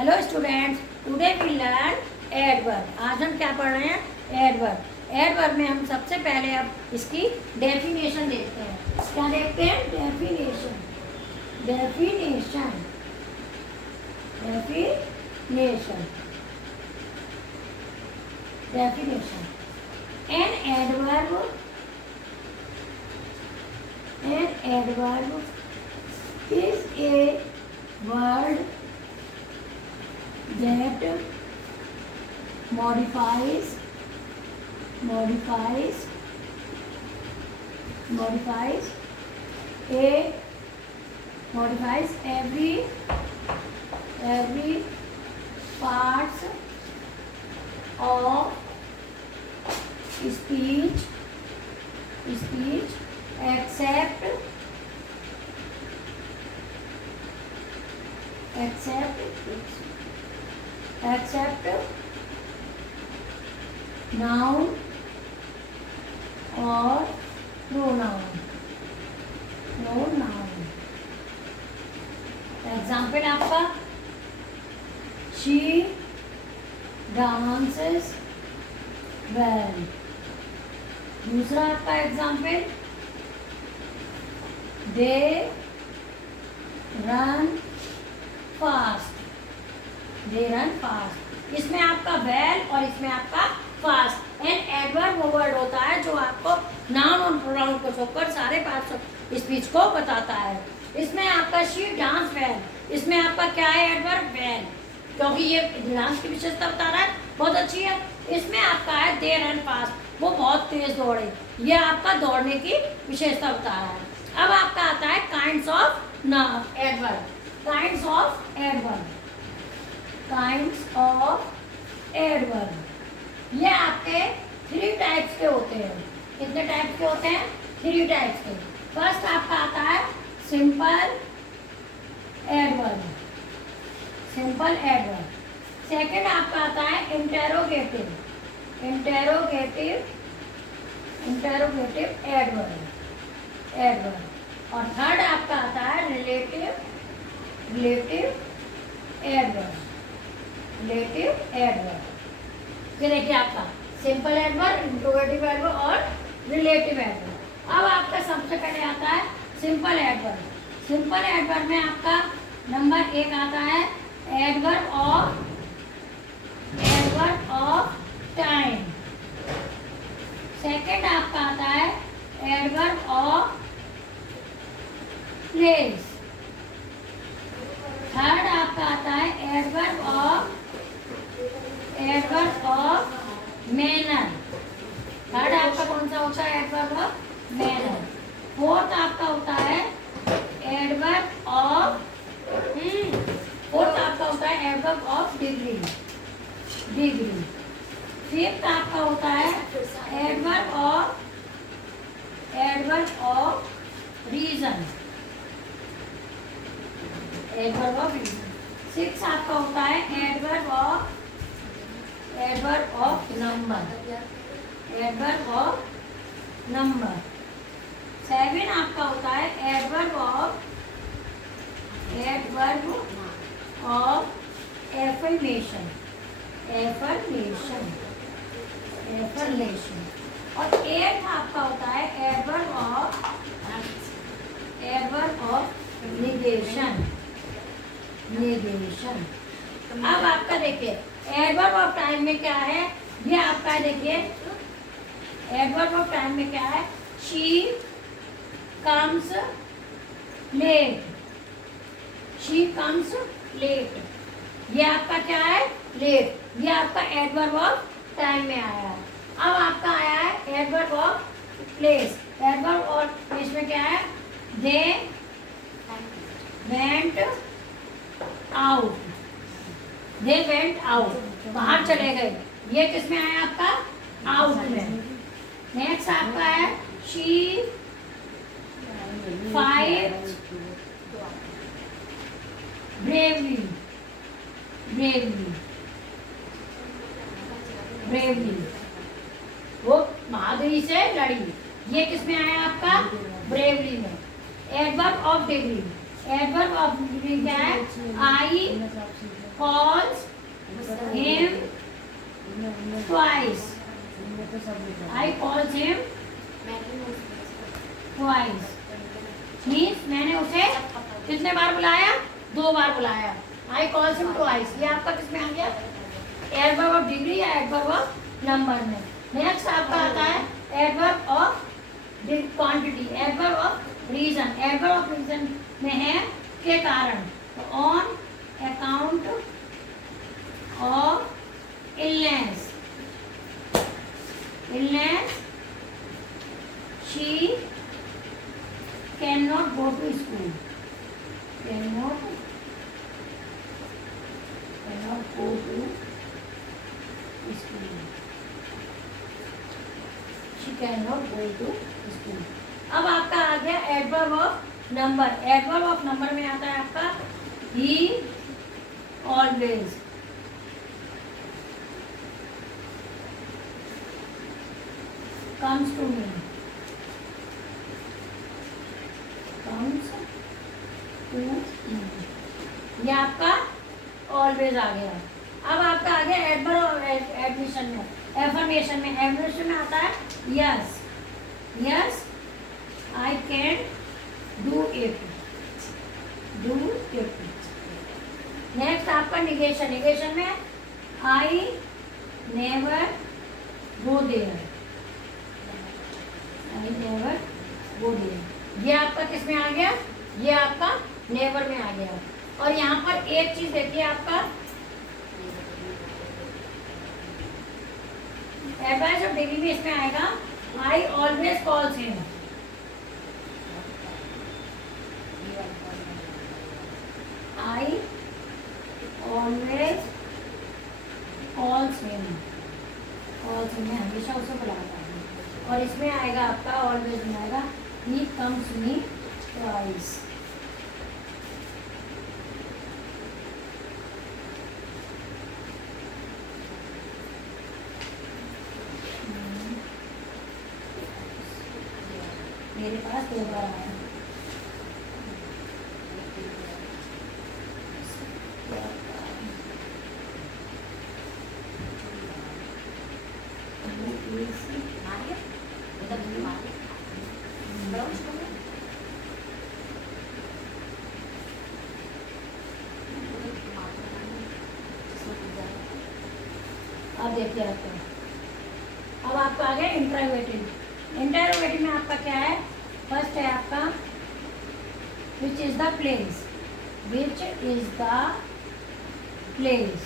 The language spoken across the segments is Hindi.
Hello students, today we learn adverb. आज हम क्या पढ़ रहे हैं? एडवर्ब। एडवर्ब में हम सबसे पहले अब इसकी डेफिनेशन देखते हैं। क्या देखते हैं? Definition. Definition definition definition an adverb is a word that modifies every parts of speech except noun or pronoun. Example आपका she dances well. दूसरा आपका एग्जाम्पल they run fast. इसमें आपका वेल और इसमें आपका फास्ट। एंड एडवर्ब वो वर्ड होता है जो आपको नाउन और प्रोनाउन को छोड़कर सारे पार्ट्स ऑफ स्पीच को बताता है। इसमें आपका शी डांस वेल, इसमें आपका क्या है? एडवर्ब वेल, क्योंकि ये डांस की विशेषता बता रहा है, बहुत अच्छी है। इसमें आपका है दे रन फास्ट, वो बहुत तेज दौड़े, ये आपका दौड़ने की विशेषता बता रहा है। अब आपका आता है kinds of adverb. Kinds of adverb ये आपके 3 टाइप्स के होते हैं। कितने टाइप्स के होते हैं? 3 टाइप्स के। फर्स्ट आपका आता है सिंपल एडवर्ब। सेकंड आपका आता है इंटेरोगेटिव एडवर्ब। और थर्ड आपका आता है रिलेटिव एडवर्ब। ये देखिए आपका सिंपल एडवर्ब, इंट्रोगेटिव एडवर्ब और रिलेटिव एडवर्ब। अब आपका सबसे पहले आता है सिंपल एडवर्ब। सिंपल एडवर्ब में आपका नंबर 1 आता है एडवर्ब ऑफ टाइम। सेकंड आपका आता है एडवर्ब ऑफ प्लेस। थर्ड आपका आता है एडवर्ब ऑफ मैनर। थर्ड आपका कौन सा होता है? Adverb of manner. फोर्थ आपका होता है adverb of adverb of degree. Fifth आपका होता है एडवर्ब ऑफ रीजन। सिक्स आपका होता है एडवर्ब ऑफ नंबर। 7 आपका होता है एडवर्ब ऑफ एफर्मेशन। और 8 आपका होता है एडवर्ब ऑफ निगेशन। अब आपका देखिए एडवर्ब ऑफ टाइम में क्या है? ये आपका देखिए एडवर्ब ऑफ टाइम में क्या है? She comes late. ये आपका क्या है? लेट। ये आपका एडवर्ब ऑफ टाइम में आया है। अब आपका आया है adverb of place. Adverb of place में क्या है? दे वेंट आउट, बाहर चले गए। ये किसमें आया आपका? आउट में। नेक्स्ट आपका है शी फाइट ब्रेवली। वो बहादुरी से लड़ी। ये किसमें आया आपका? ब्रेवली में। Adverb of degree. Adverb of degree क्या है? आई calls him twice. I calls him twice. Means मैंने उसे कितने बार बुलाया? 2 बार बुलाया. I calls him twice. ये आपका किस में आ गया? एडवर्ब ऑफ डिग्री या एडवर्ब ऑफ नंबर में. नेक्स्ट आपका आता है adverb of quantity, adverb of reason. Adverb of reason में है के कारण. On account of illness, illness she can not go to school, can not go to school. She cannot go to school. अब आपका आ गया adverb of number. Adverb of number में आता है आपका he always, comes to me, comes to me. ये आपका ऑलवेज आ गया. अब आपका आ गया एडवर्ब एडमिशन में, एफर्मेशन में. एफर्मेशन में आता है yes, yes I can do it, do it. Next आपका निगेशन. निगेशन में I never go there, I never go there. ये आपका किस में आ गया? ये आपका नेवर में आ गया. और यहाँ पर एक चीज देखिए आपका एडवाइस ऑफ डिग्री में इसमें आएगा I always calls him, I always calls him, calls him, मैं हमेशा उसे बुलाता हूँ. और इसमें आएगा आपका ऑलवेज में आएगा ही कम्स मी ट्वाइस. मेरे पास 2 बार आया. अब देखते रहते हैं. अब आपका आ गया इंटरोगेटिव. इंटरोगेटिव में आपका क्या है? फर्स्ट है आपका which is the place, which is the place.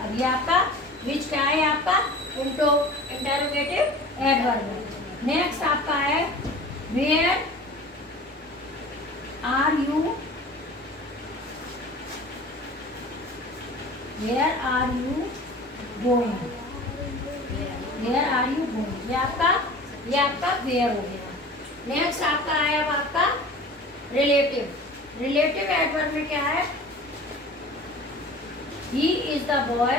अब ये आपका विच क्या है? आपका इंटरोगेटिव एडवर्ब. नेक्स्ट आपका है where are you, where are you going, where are you going. ये आपका वेयर हो गया. नेक्स्ट आपका है अब आपका रिलेटिव. रिलेटिव एडवर्ब में क्या है? He is the boy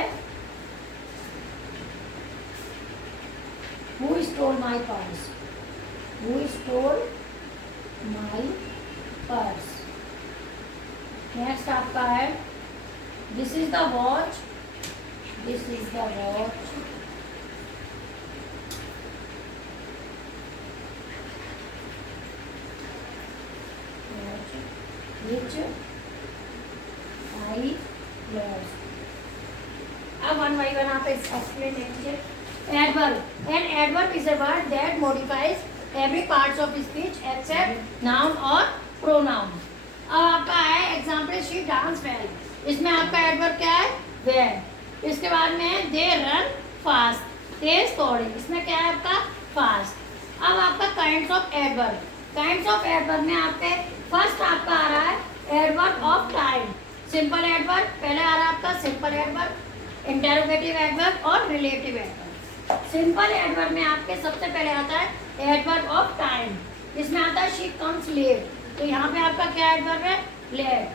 who stole my purse, who stole my purse. Next आपका है this is the watch, this is the watch which I lost. अब 1 by 1 आप एक्सप्लेन कीजिए. Adverb. An adverb is a word that modifies every parts of speech except noun or pronoun. अब आपका है एग्जाम्पल शी डांस वेल. इसमें आपका एडवर्ब क्या है? वेल. इसके बाद में दे रन फास्ट, तेज दौड़े. इसमें क्या है आपका? फास्ट. अब आपका kinds of adverb. Kinds of adverb में आपके फर्स्ट आपका आ रहा है adverb of time. Simple adverb पहले आ रहा है आपका सिंपल एडवर्ब, इंटरोगेटिव एडवर्ब और रिलेटिव एडवर्ब. सिंपल एडवर्ब में आपके सबसे पहले आता है एडवर्ब ऑफ टाइम. इसमें आता है शी कम्स लेट. तो यहाँ पे आपका क्या एडवर्ब है? लेट.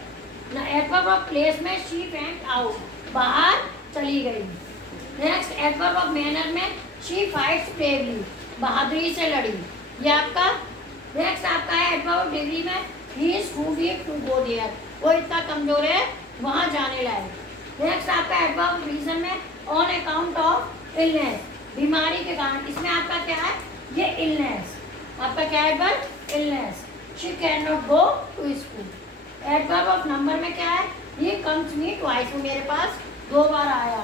एडवर्ब ऑफ प्लेस में शी वेंट आउट, बाहर चली गई. नेक्स्ट एडवर्ब ऑफ मैनर में शी फाइट्स ब्रेवली, बहादुरी से लड़ी. ये आपका. नेक्स्ट आपका है एडवर्ब ऑफ डिग्री में he is too weak to go there, वो इतना कमजोर है वहाँ जा नेक्स्ट आपका एडवर्ब रीजन में ऑन अकाउंट ऑफ इलनेस, बीमारी के कारण। इसमें आपका क्या है, ये इलनेस आपका क्या है, adverb illness. She can not go to school. Adverb of number में क्या है, ये कम्स मी ट्वाइस, वो मेरे पास 2 बार आया।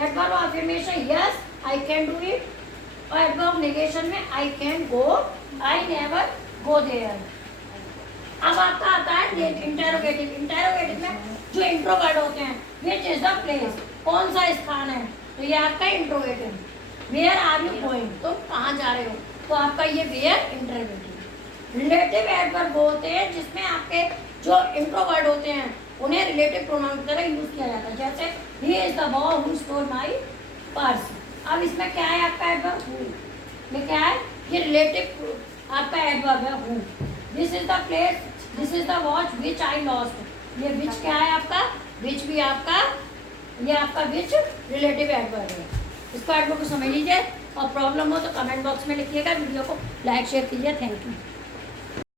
Adverb of affirmation yes I can do it. और एडवर्ब नेगेशन में I can go, I never go there. अब आपका आता है इंटेरोगेटिव। इंटेरोगेटिव में जो इंट्रोवर्ट होते हैं, विच इज द प्लेस, कौन सा स्थान है, तो ये आपका interrogative. Where are you going, तुम कहाँ जा रहे हो, तो आपका ये वेयर इंटरोगेटिव। रिलेटिव एडवर्ब होते हैं जिसमें आपके जो इंट्रोवर्ट होते हैं उन्हें रिलेटिव प्रोनाउन की तरह यूज किया जाता है, जैसे he is the boy who stole my purse. अब इसमें क्या है आपका एडवर्ब हु में क्या है, ये रिलेटिव आपका एडवर्ब है who. This is the place, this is the watch which I lost, ये विच क्या है आपका, विच भी आपका, ये आपका विच रिलेटिव एडवर्ब है। इसको एडवर्ब को समझ लीजिए और प्रॉब्लम हो तो कमेंट बॉक्स में लिखिएगा, वीडियो को लाइक शेयर कीजिए। Thank you.